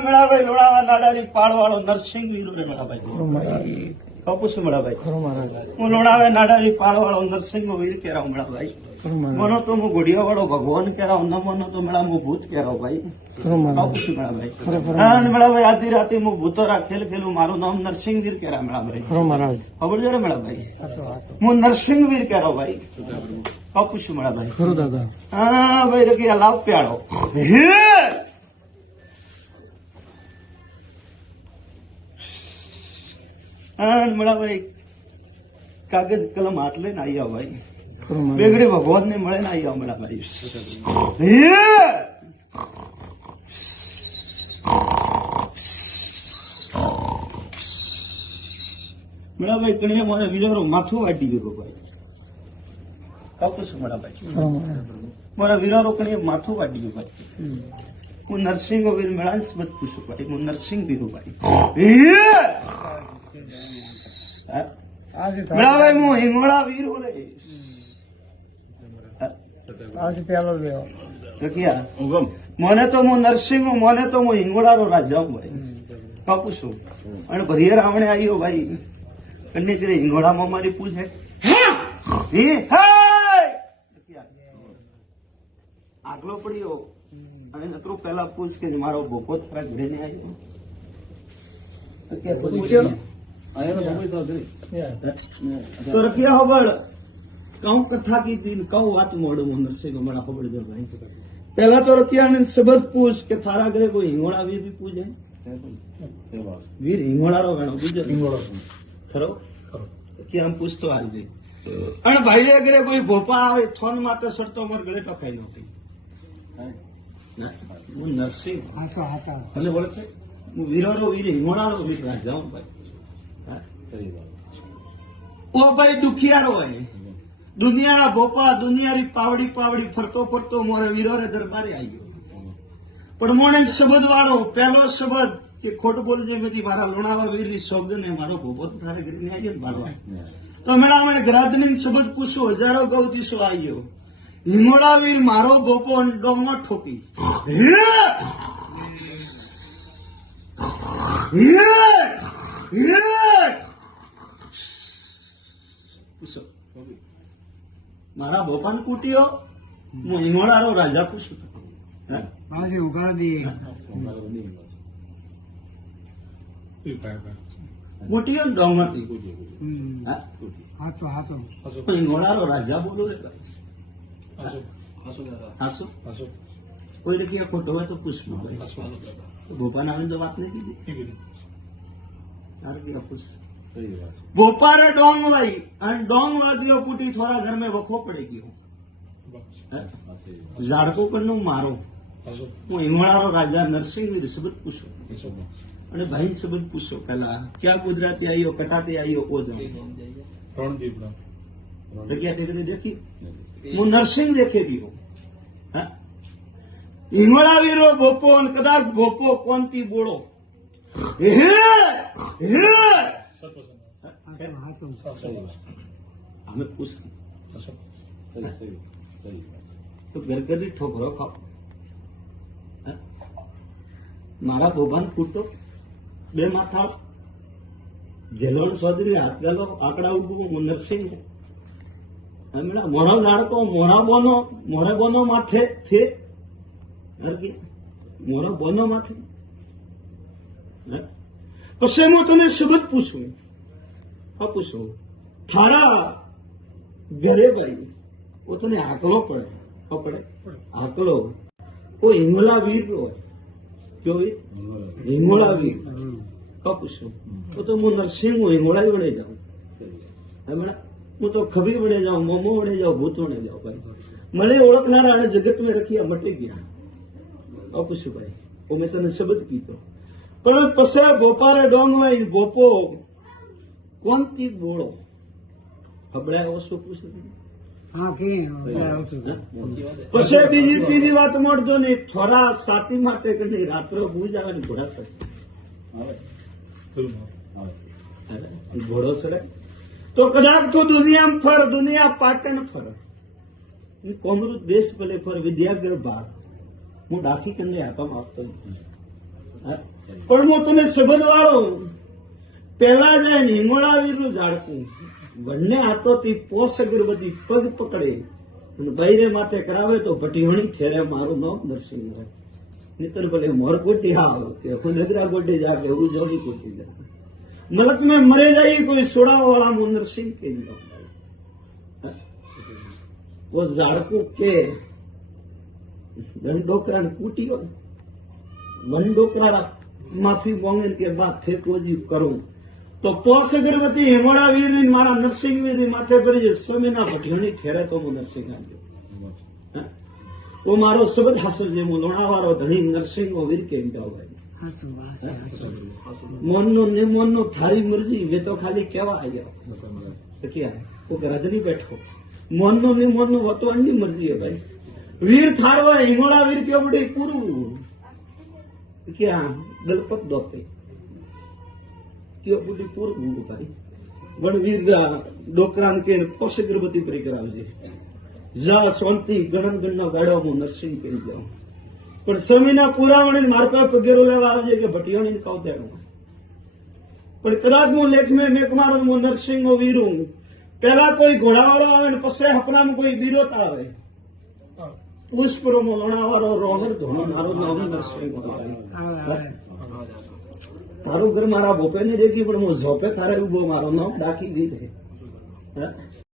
મેળાભાઈ લોણાવા નાડાની પાળવાળો નરસિંહ વીરો રે મેળાભાઈ કપુસું મેળાભાઈ હું લોણાવા નાડાની પાળવાળો નરસિંહ વીર કેરાવ મેળાભાઈ મનો તો હું ઘોડિયા વાળો ભગવાન કેરાવ ન મનો તો મેળા હું ભૂત કેરાવ ભાઈ કપુસું મેળાભાઈ હા મેળાભાઈ આધી રાતે હું ભૂતોરા ખેલ ખેલું મારું નામ નરસિંહ વીર કેરા મેળાભાઈ ખબર છે રે મેળાભાઈ હું નરસિંહ વીર કેરાવ ભાઈ કપુસું મેળાભાઈ હા ભાઈ રકી લાવ પ્યાડો હા મેળાભાઈ કાગજ કલમ હાથ લઈને આવી આવો ભાઈ બેગડી ભગવાન ને મળે ને આવી આવો મેળાભાઈ મેળાભાઈ કણીએ મારે વીરો માથું વાટી ગયું ભાઈ કાપું છું મેળાભાઈ મારા વીરો કણીએ માથું વાટી ગયું ભાઈ હું નરસિંહ વીર મેળા બધું પૂછું ભાઈ હું નરસિંહ વીરો ભાઈ મેળાભાઈ હું હિંગોળા વીરો રે મને તો હું નરસિંહ મને તો હું હિંગોળારો રાજા હું ભાઈ કાપું છું અને ભરિયર રાવણે આવ્યો ભાઈ કન્ને કરે હિંગોળામાં મારી પૂછે આગલો પડ્યો અને નકરું પેલા પૂછ કે મારો બોપો થોડા ઘડે ને આવ્યો તો રખિયા ખબર કઉ કથા કીધી કઉ વાત મોડું નરસિંહ હમણાં ખબર છે ભાઈ પેલા તો રખિયા ને શબ્દ પૂછ કે થારા ઘરે કોઈ હિંગોળા વીર બી પૂછે વીર હિંગોળારો ગણો બીજો હિંગોળો ખરો આમ પૂછતો આવી અને ભાઈ અગરે કોઈ ભોપા આવે થોન માત્ર સરતો મર ગળે ટકાઈ નહોતી હું નરસિંહ અને ઓળખે હું વીરો વીર હિંગોળારો વીર રાજા હું ભાઈ ઓ ભાઈ દુખિયારો હોય દુનિયાના ભોપા દુનિયાની પાવડી પાવડી ફરતો ફરતો મોરે વીરો રે દરબારે આવ્યો પણ મોણે શબ્દ વાળો પહેલો શબ્દ કે ખોટ બોલજે મેથી મારા લોણાવા વીરની શબ્દ ને મારો ભોપો તો તારે કરીને આવ્યો ને મારવા તો મેળા મને ગ્રાધની શબ્દ પૂછો હજારો ગૌ દિવસો આવ્યો હિંગોળા વીર મારો ભોપો ડોમમાં ઠોકી પૂછો મારા ભોપાને કૂટ્યો હું હિંગોળારો રાજા પૂછું કૂટ્યો ડોમમાંથી હિંગોળારો રાજા બોલો હાસો કોઈ લખી ખોટો હોય તો પૂછ ભોપાના આવે તો વાત નહીં કીધી પૂછ ભોપારે ડોંગ વાઈ અને ડોંગ વાગ્યો પૂટી થોડા ઘર में વખો પડી ગયો ઝાડકો પરનું મારો હું હિંગોળારો રાજા નરસિંહ વીર શબ્દ પૂછો અને ભાઈ શબ્દ પૂછો પેલા ક્યાં ગુજરાતી આવ્યો કટાતી આવ્યો ઓજા જગ્યા તે દેખી હું નરસિંહ દેખે ગયો હિંગોળા વીરો ભોપો અને કદાચ ભોપો કોનથી બોળો અમે પૂછ તો ગરગરી ઠોકરો ખાઓ મારા ભોભાન ફૂટતો બે માથા જેલોણ ચૌધરી હાથ ગાલો આંકડા ઉભું હું નરસિંહ મોરા લાડકો મોરા બોનો માથે થે મોરા બોનો માથે પછી હું તને શબ્દ પૂછું પૂછું થારા ઘરે ભાઈ ઓ તને આકલો પડે આકલો ઓ હિંગોળા વીર હોય જો હિંગોળા વીર પૂછું તો હું નરસિંહ હું હિંગોળા વડે જાઉં હમણાં હું તો ખબીર વડે જાઉં મોમો વડે જાઉં ભૂત વડે જાઉં ભાઈ મને ઓળખનારા અને જગત મેં રખિયા મટી ગયા પૂછ્યું ભાઈ ઓ મેં તને શબ્દ કીધો પણ પછી ભોપારે ડોંગ હોય ભોપો કોનથી બોળો હબળાય ઓછો પૂછે પછી બીજી ત્રીજી વાત મળજો ને થોડા સાતી માટે કરી રાત્રે બુજ આવે ને ઘોડા ચડે ઘોડો ચડે તો કદાચ તો દુનિયામાં ફર દુનિયા પાટણ ફર કોમરૂ દેશ ભલે ફર વિદ્યાગર બાર હું ડાકી કરીને આપવામાં આવતો નથી પણ હું તને શબ્દ વાળો પેલા જાય ને હિમોળાવીરનું ઝાડકું બંને હાથોથી પોષ અગરબત્તી પગ પકડે અને બૈરે માથે કરાવે તો ભટીહણી ઠેરે મારું નામ નરસિંહ હોય. નીતર ભલે મોર કોટી હાવ કે નગરા કોટી જાગે ઉજવણી કોટી જાગે મલક में मरे जाइए कोई सोड़ा वाला वो नरसिंह के वो झाड़कू के डोकरा ने कूटियो वन डोकरा माफी मांगे के बाद थे तो जी करूं तो पोष अगरबत्ती हेमड़ा वीर ने मारा नरसिंह वीर माथे पर जो समय ना भटियोनी ठहरे तो वो नरसिंह आ वो मारो शब्द हासिल जे मु लोणावारो धनी नरसिंह वीर के जाओ भाई मोहनो ने मोहनो थारी मर्जी वे तो खाली केवा आया तो क्या वो रजनी बैठो मोहनो ने मोहनो वो तो अन्नी मर्जी है भाई वीर थारवा हिमोड़ा वीर क्यों बड़ी पूर्व क्या दलपत दोते क्यों बड़ी पूर्व भाई बड़ वीर डोकरान के पोष अगरबत्ती परी करावजे जा शांति गणन गणनो गाड़ो मु नरसिंह कही जाऊं પણ સમયના પુરાવણી મારપા પગેરો લેવા આવજે કે ભટિયાણી કહું તેનું પણ કદાચ હું લેખ મેં મેક મારું હું નરસિંહ વીરું પેલા કોઈ ઘોડાવાળો આવે ને પછી હપરામાં કોઈ વીરોત આવે પુષ્પરો લોણાવાળો રોહન ધોનો મારો નામ નરસિંહ તારું ઘર મારા ભોપે ની દેખી પણ હું ઝોપે તારે ઉભો મારો નામ દાખી દીધે